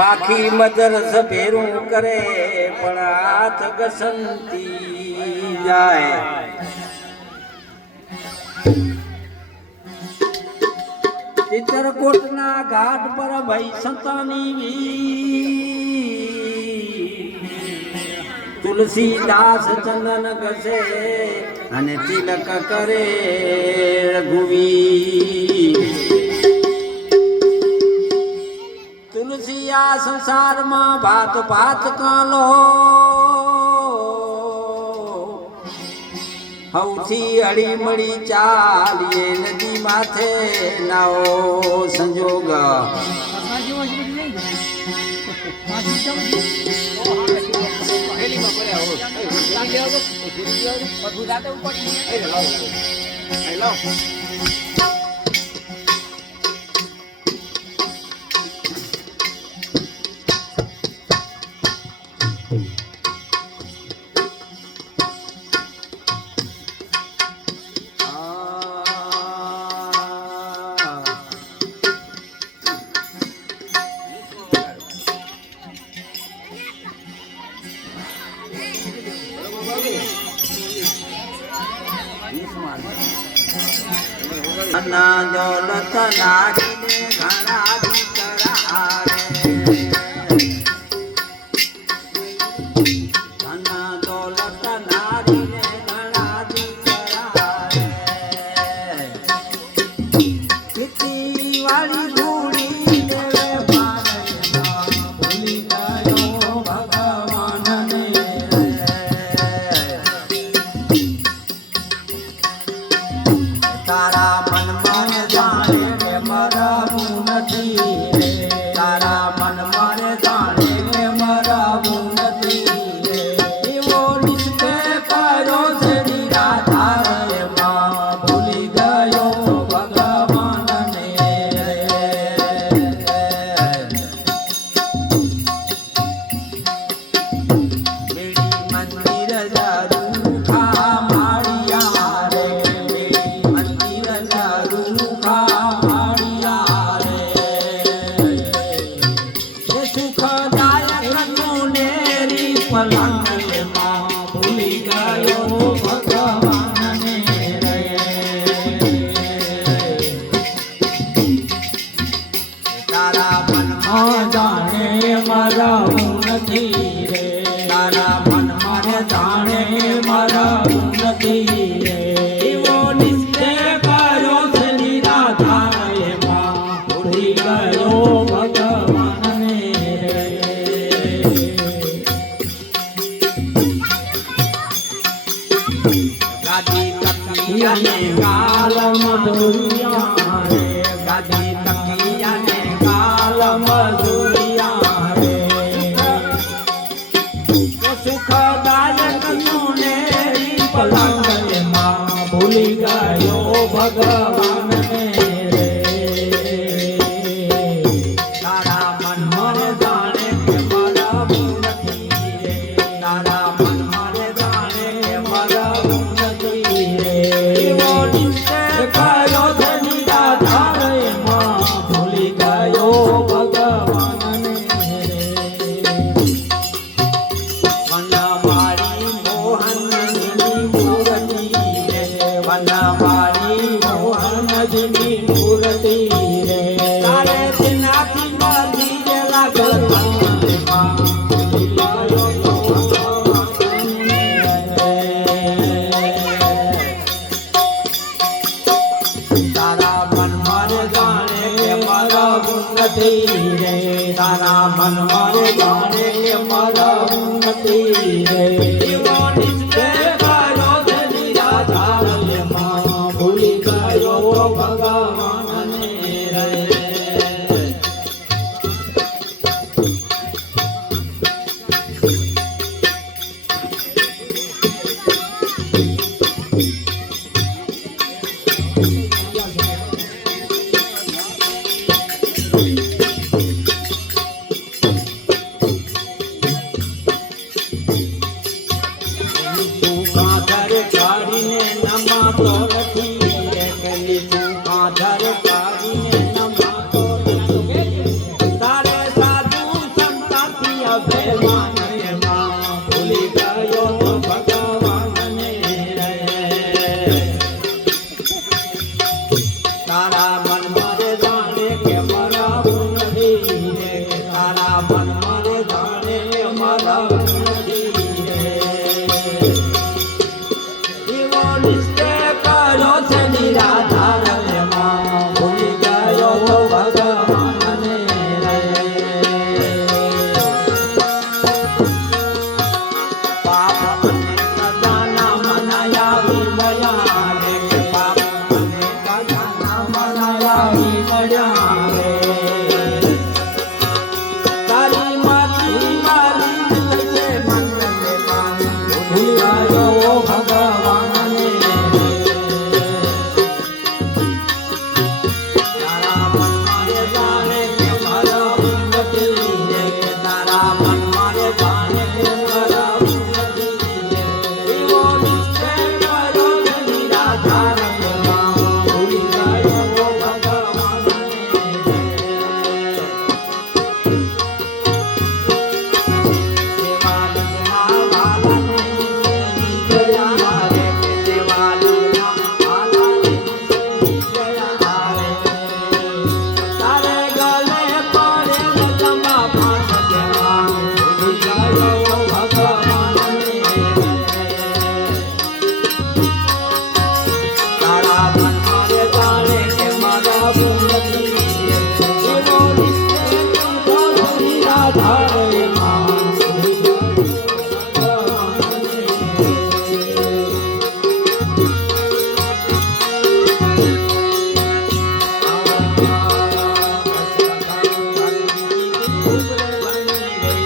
માખી મદરસ ભેરું કરે પણ હાથ ઘસંતી જાય ચિત્રકૂટના ઘાટ પર ભાઈ સંતાની તુલસીદાસ ચંદન ઘસે અને તિલક કરે રઘુવી તુલસી આ સંસારમાં ભાત ભાત કાલો હૌથી હળી મળી ચાલીએ નદી માથે નાઓ સંજોગ ના દોલત નાડીને ઘણા દીકરા ધના દોલત નાડીને ઘણા દીકરા ખેતી વાળી ધૂળી દેવે ભૂલી ગયો ભગવાનને તારા ભૂલી ગયો ભગવાન તારા મન મને જાણે કે મારા નથી રે તારા મન મને જાણે કે મારા નથી રે એવો નિશ્ચય કર્યો છે નિરાધાર એમાં ભૂલી ગયો ભગવાન તારા મન મારે જાણે કે મારા નથી રે એવો નિશ્ચય કર્યો છે નિરાધાર એમાં ભૂલી ગયો ભગવાનને રે તારે સાધુ તું